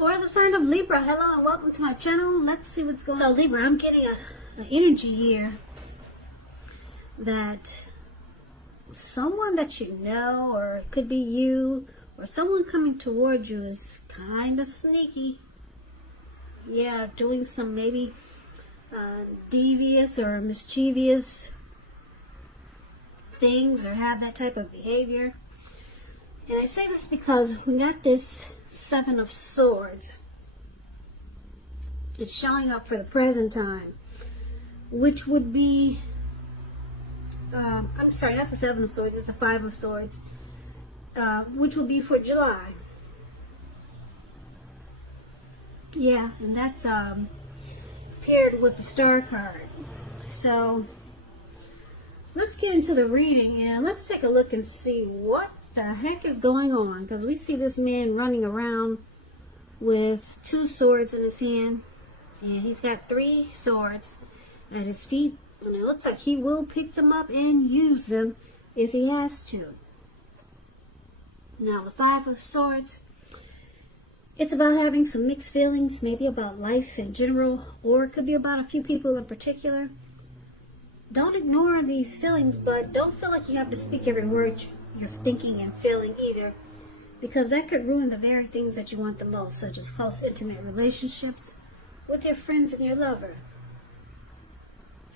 For the sign of Libra, hello and welcome to my channel. Let's see what's going on. So Libra, I'm getting an energy here that someone that you know, or it could be you, or someone coming towards you is kind of sneaky. Yeah, doing some maybe devious or mischievous things, or have that type of behavior. And I say this because we got this Seven of Swords. It's showing up for the present time, which would be I'm sorry, not the Seven of Swords, it's the Five of Swords, which will be for July. Yeah, and that's paired with the Star card. So let's get into the reading and let's take a look and see what the heck is going on, because we see this man running around with two swords in his hand, and he's got three swords at his feet, and it looks like he will pick them up and use them if he has to. Now the Five of Swords, it's about having some mixed feelings, maybe about life in general, or it could be about a few people in particular. Don't ignore these feelings, but don't feel like you have to speak every word you're thinking and feeling either, because that could ruin the very things that you want the most, such as close, intimate relationships with your friends and your lover.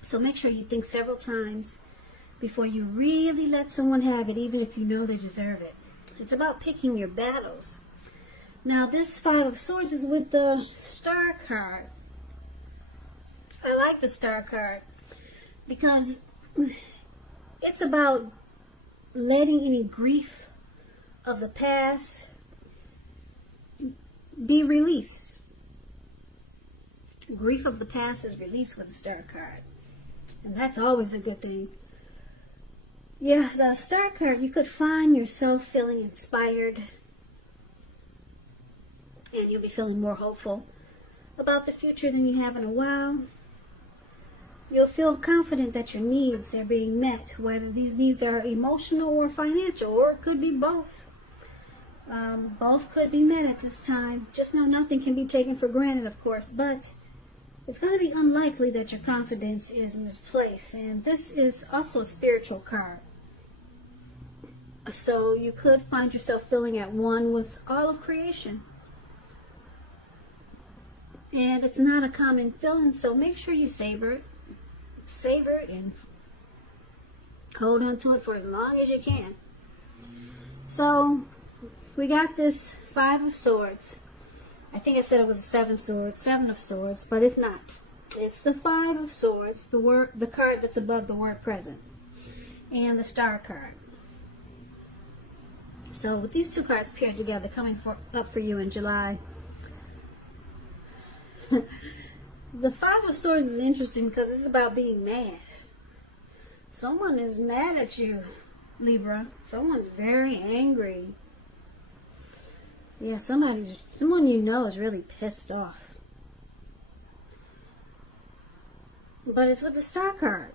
So make sure you think several times before you really let someone have it, even if you know they deserve it. It's about picking your battles. Now this Five of Swords is with the Star card. I like the Star card because it's about letting any grief of the past be released. Grief of the past is released with the Star card, and that's always a good thing. Yeah, the Star card, you could find yourself feeling inspired, and you'll be feeling more hopeful about the future than you have in a while. You'll feel confident that your needs are being met, whether these needs are emotional or financial, or it could be both. Both could be met at this time. Just know nothing can be taken for granted, of course, but it's going to be unlikely that your confidence is misplaced. And this is also a spiritual card. So you could find yourself feeling at one with all of creation. And it's not a common feeling, so make sure you savor it. Savor it and hold on to it for as long as you can. So we got this Five of Swords. I think I said it was Seven of Swords, but it's not. It's the Five of Swords, the card that's above the word present, and the Star card. So with these two cards paired together, coming up for you in July. The Five of Swords is interesting because it's about being mad. Someone is mad at you, Libra. Someone's very angry. Yeah, someone you know is really pissed off. But it's with the Star card.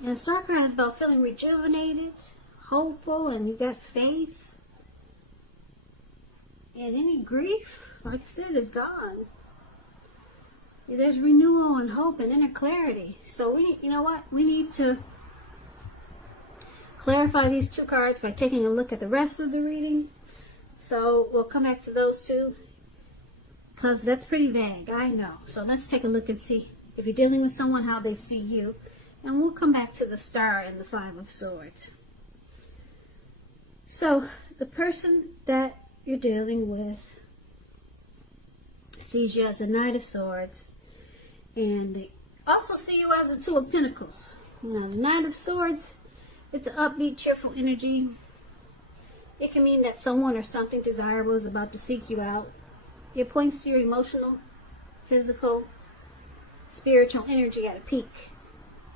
And the Star card is about feeling rejuvenated, hopeful, and you got faith. And any grief, like I said, is gone. There's renewal and hope and inner clarity. So you know what? We need to clarify these two cards by taking a look at the rest of the reading. So we'll come back to those two, because that's pretty vague, I know. So let's take a look and see if you're dealing with someone, how they see you. And we'll come back to the Star and the Five of Swords. So the person that you're dealing with sees you as a Knight of Swords, and they also see you as a Two of Pentacles. Now the Knight of Swords, it's an upbeat, cheerful energy. It can mean that someone or something desirable is about to seek you out. It points to your emotional, physical, spiritual energy at a peak.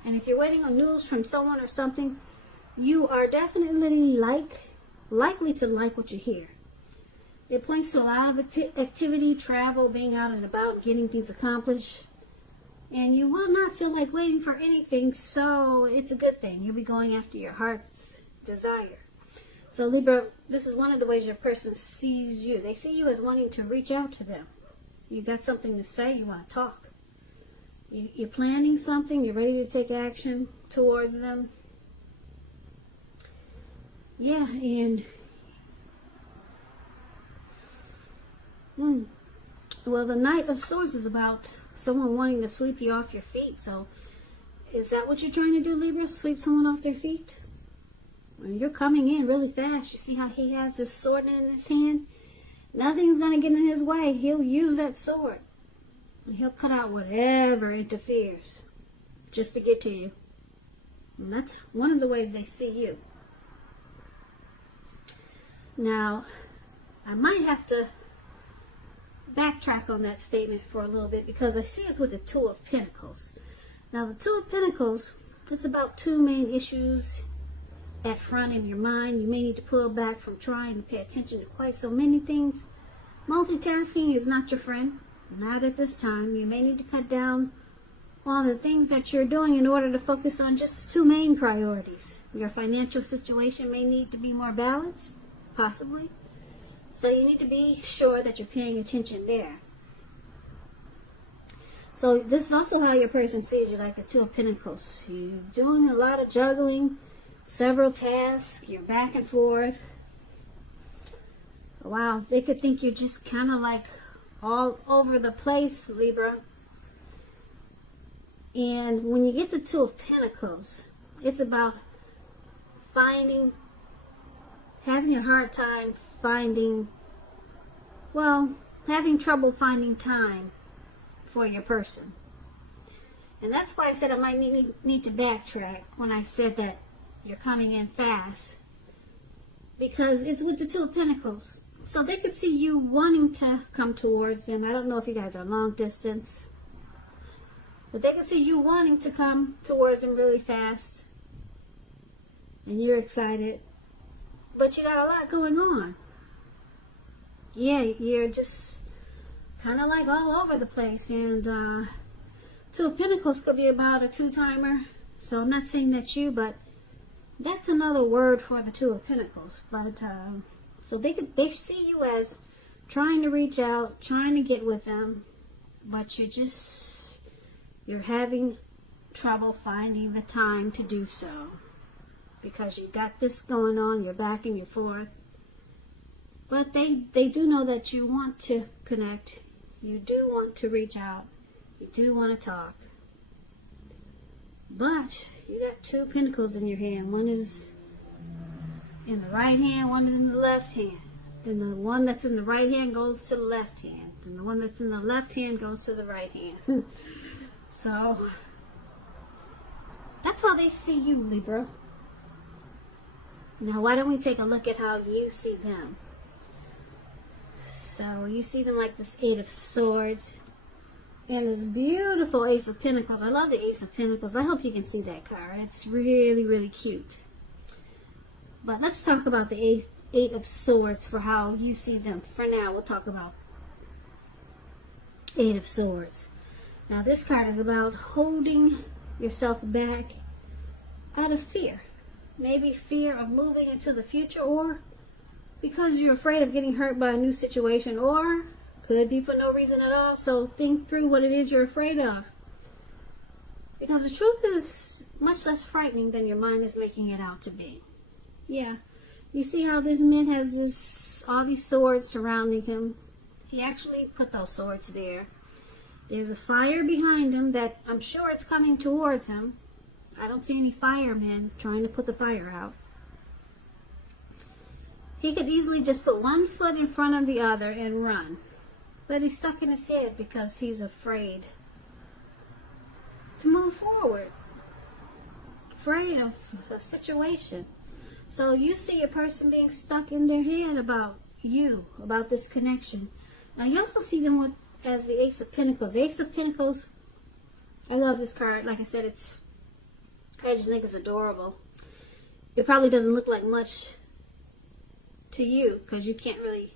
And if you're waiting on news from someone or something, you are definitely likely to like what you hear. It points to a lot of activity, travel, being out and about, getting things accomplished. And you will not feel like waiting for anything, so it's a good thing. You'll be going after your heart's desire. So Libra, this is one of the ways your person sees you. They see you as wanting to reach out to them. You got something to say, you want to talk. You're planning something, you're ready to take action towards them. Yeah, and well, the Knight of Swords is about someone wanting to sweep you off your feet. So is that what you're trying to do, Libra? Sweep someone off their feet? When you're coming in really fast, you see how he has this sword in his hand? Nothing's going to get in his way. He'll use that sword. And he'll cut out whatever interferes just to get to you. And that's one of the ways they see you. Now, I might have to backtrack on that statement for a little bit because I see it's with the Two of Pentacles. Now, the Two of Pentacles, it's about two main issues at front in your mind. You may need to pull back from trying to pay attention to quite so many things. Multitasking is not your friend. Not at this time. You may need to cut down on the things that you're doing in order to focus on just two main priorities. Your financial situation may need to be more balanced, possibly. So you need to be sure that you're paying attention there. So this is also how your person sees you, like the Two of Pentacles. You're doing a lot of juggling, several tasks, you're back and forth. Wow, they could think you're just kind of like all over the place, Libra. And when you get the Two of Pentacles, it's about having a hard time having trouble finding time for your person. And that's why I said I might need to backtrack when I said that you're coming in fast. Because it's with the Two of Pentacles. So they could see you wanting to come towards them. I don't know if you guys are long distance. But they could see you wanting to come towards them really fast. And you're excited. But you got a lot going on. Yeah, you're just kind of like all over the place. And Two of Pentacles could be about a two-timer. So I'm not saying that's you, but that's another word for the Two of Pentacles. But so they see you as trying to reach out, trying to get with them, but you're having trouble finding the time to do so. Because you got this going on, you're back and you're forth. But they do know that you want to connect. You do want to reach out. You do want to talk. But you got Two Pentacles in your hand. One is in the right hand, one is in the left hand. And the one that's in the right hand goes to the left hand. And the one that's in the left hand goes to the right hand. So, that's how they see you, Libra. Now, why don't we take a look at how you see them? So, you see them like this Eight of Swords. And this beautiful Ace of Pentacles. I love the Ace of Pentacles. I hope you can see that card. It's really, really cute. But let's talk about the Eight of Swords for how you see them. For now, we'll talk about Eight of Swords. Now, this card is about holding yourself back out of fear. Maybe fear of moving into the future, or because you're afraid of getting hurt by a new situation, or could be for no reason at all. So think through what it is you're afraid of. Because the truth is much less frightening than your mind is making it out to be. Yeah. You see how this man has all these swords surrounding him? He actually put those swords there. There's a fire behind him that I'm sure it's coming towards him. I don't see any firemen trying to put the fire out. He could easily just put one foot in front of the other and run. But he's stuck in his head because he's afraid to move forward. Afraid of the situation. So you see a person being stuck in their head about you, about this connection. Now you also see them as the Ace of Pentacles. The Ace of Pentacles, I love this card. Like I said, I just think it's adorable. It probably doesn't look like much to you because you can't really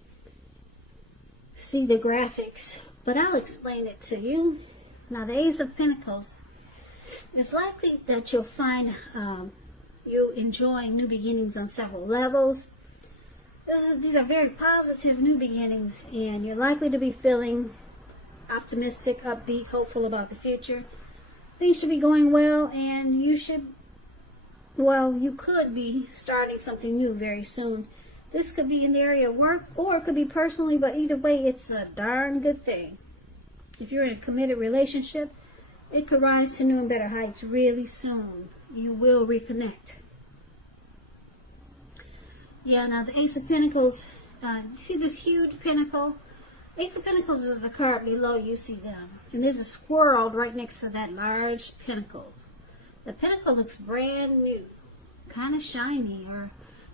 see the graphics. But I'll explain it to you. Now the Ace of Pentacles, it's likely that you'll find you enjoying new beginnings on several levels. These are very positive new beginnings, and you're likely to be feeling optimistic, upbeat, hopeful about the future. Things should be going well, and you could be starting something new very soon. This could be in the area of work, or it could be personally, but either way, it's a darn good thing. If you're in a committed relationship, it could rise to new and better heights really soon. You will reconnect. Yeah, now the Ace of Pentacles, see this huge pentacle? Ace of Pentacles is the card below, you see them. And there's a squirrel right next to that large pentacle. The pentacle looks brand new, kind of shiny.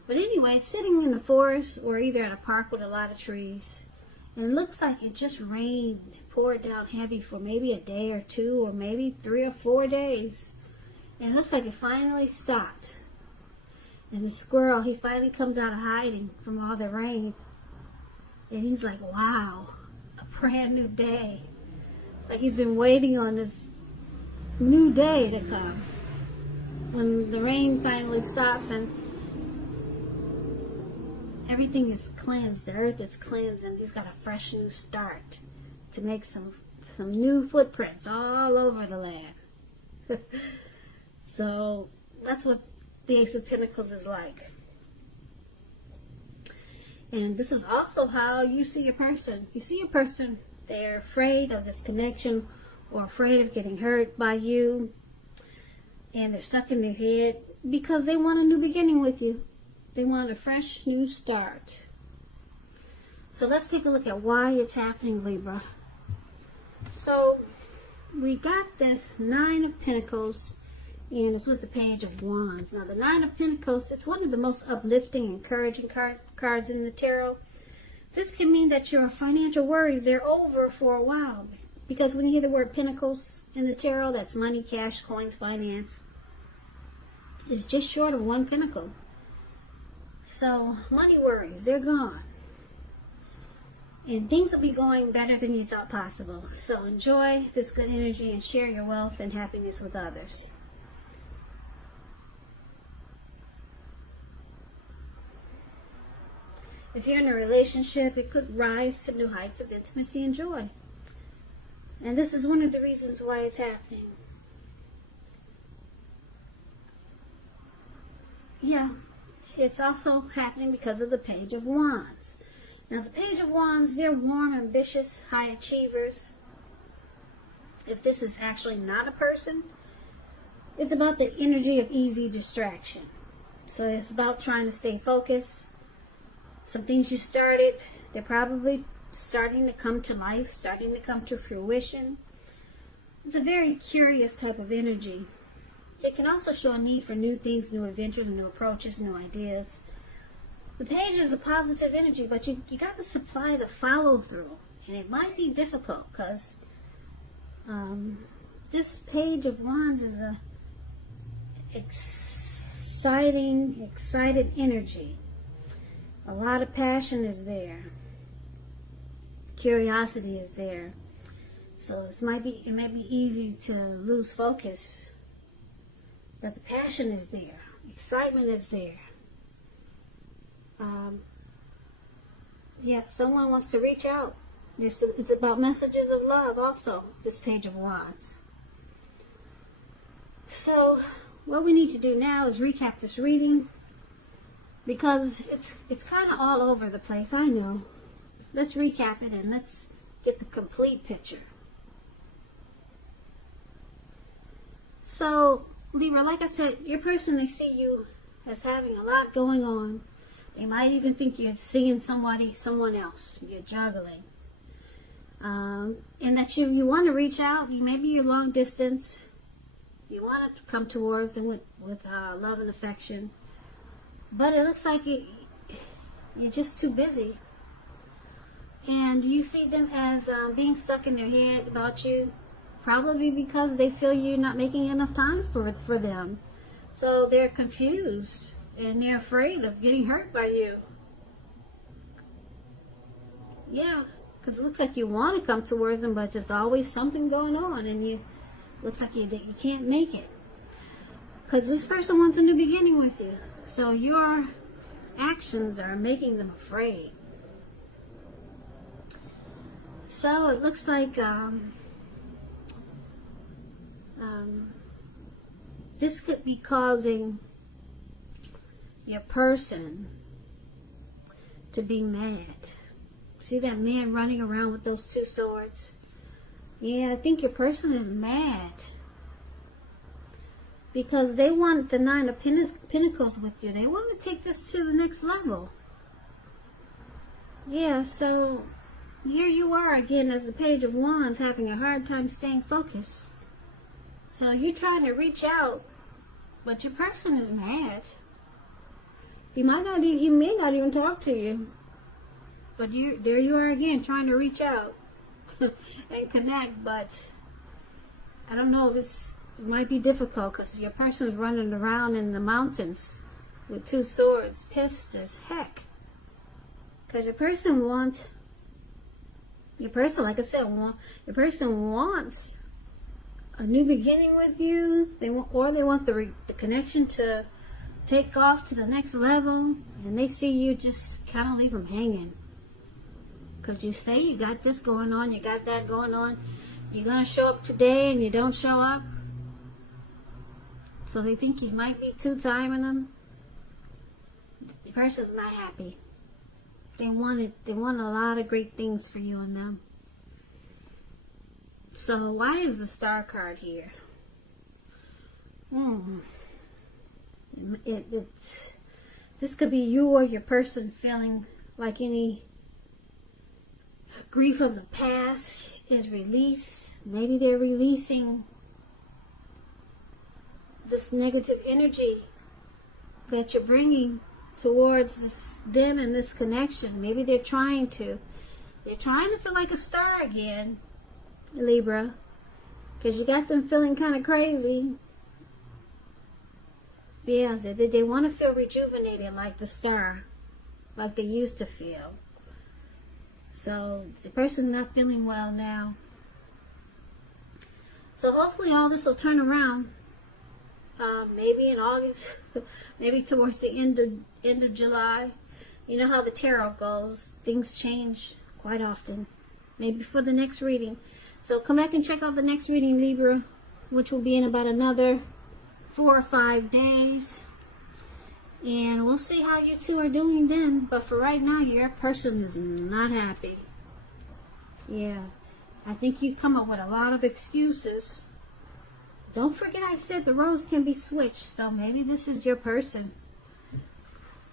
But anyway, it's sitting in the forest or either at a park with a lot of trees. And it looks like it just rained, poured down heavy for maybe a day or two, or maybe 3 or 4 days. And it looks like it finally stopped. And the squirrel, he finally comes out of hiding from all the rain. And he's like, wow, a brand new day. Like he's been waiting on this new day to come. When the rain finally stops and everything is cleansed, the earth is cleansed, and he's got a fresh new start to make some new footprints all over the land. So that's what the Ace of Pentacles is like. And this is also how you see a person. You see a person, they're afraid of this connection or afraid of getting hurt by you. And they're stuck in their head because they want a new beginning with you. They want a fresh new start. So let's take a look at why it's happening, Libra. So we got this Nine of Pentacles, and it's with the Page of Wands. Now the Nine of Pentacles, it's one of the most uplifting, encouraging cards in the tarot. This can mean that your financial worries, they're over for a while. Because when you hear the word Pentacles in the tarot, that's money, cash, coins, finance. It's just short of one pentacle. So money worries, they're gone. And things will be going better than you thought possible. So enjoy this good energy and share your wealth and happiness with others. If you're in a relationship, it could rise to new heights of intimacy and joy. And this is one of the reasons why it's happening. Yeah, it's also happening because of the Page of Wands. Now the Page of Wands, they're warm, ambitious, high achievers. If this is actually not a person, it's about the energy of easy distraction. So it's about trying to stay focused. Some things you started, they're probably starting to come to life, starting to come to fruition. It's a very curious type of energy. It can also show a need for new things, new adventures, new approaches, new ideas. The page is a positive energy, but you got to supply the follow through. And it might be difficult because this Page of Wands is a excited energy. A lot of passion is there. Curiosity is there. So it might be easy to lose focus. But the passion is there. Excitement is there. Yeah, someone wants to reach out. It's about messages of love also, this Page of Wands. So what we need to do now is recap this reading, because it's kind of all over the place, I know. Let's recap it and let's get the complete picture. So Libra, like I said, your person, they see you as having a lot going on. They might even think you're seeing someone else. You're juggling. And that you want to reach out. Maybe you're long distance. You want to come towards them with love and affection. But it looks like you're just too busy. And you see them as being stuck in their head about you. Probably because they feel you're not making enough time for them. So they're confused and they're afraid of getting hurt by you. Yeah, because it looks like you want to come towards them, but there's always something going on, and looks like you can't make it. Because this person wants a new beginning with you. So you're actions are making them afraid. So it looks like this could be causing your person to be mad. See that man running around with those two swords? Yeah, I think your person is mad because they want the Nine of Pentacles with you. They want to take this to the next level. Yeah, so here you are again as the Page of Wands, having a hard time staying focused. So you're trying to reach out, but your person is mad. He may not even talk to you, but there you are again, trying to reach out and connect. But I don't know if it might be difficult because your person is running around in the mountains with two swords, pissed as heck. Because your person wants, like I said, your person wants a new beginning with you. They want the connection to take off to the next level, and they see you just kind of leave them hanging. Because you say you got this going on, you got that going on, you're going to show up today and you don't show up. So they think you might be two-timing them. The person's not happy. They want a lot of great things for you and them. So why is the Star card here? This could be you or your person feeling like any grief of the past is released. Maybe they're releasing this negative energy that you're bringing towards them and this connection. Maybe they're trying to feel like a star again, Libra, because you got them feeling kind of crazy. Yeah, they want to feel rejuvenated like the star, like they used to feel. So the person's not feeling well now. So hopefully all this will turn around. Maybe in August, maybe towards the end of July. You know how the tarot goes. Things change quite often. Maybe for the next reading. So come back and check out the next reading, Libra, which will be in about another 4 or 5 days. And we'll see how you two are doing then. But for right now, your person is not happy. Yeah. I think you come up with a lot of excuses. Don't forget I said the roles can be switched. So maybe this is your person.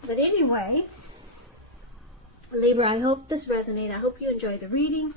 But anyway, Libra, I hope this resonated. I hope you enjoyed the reading.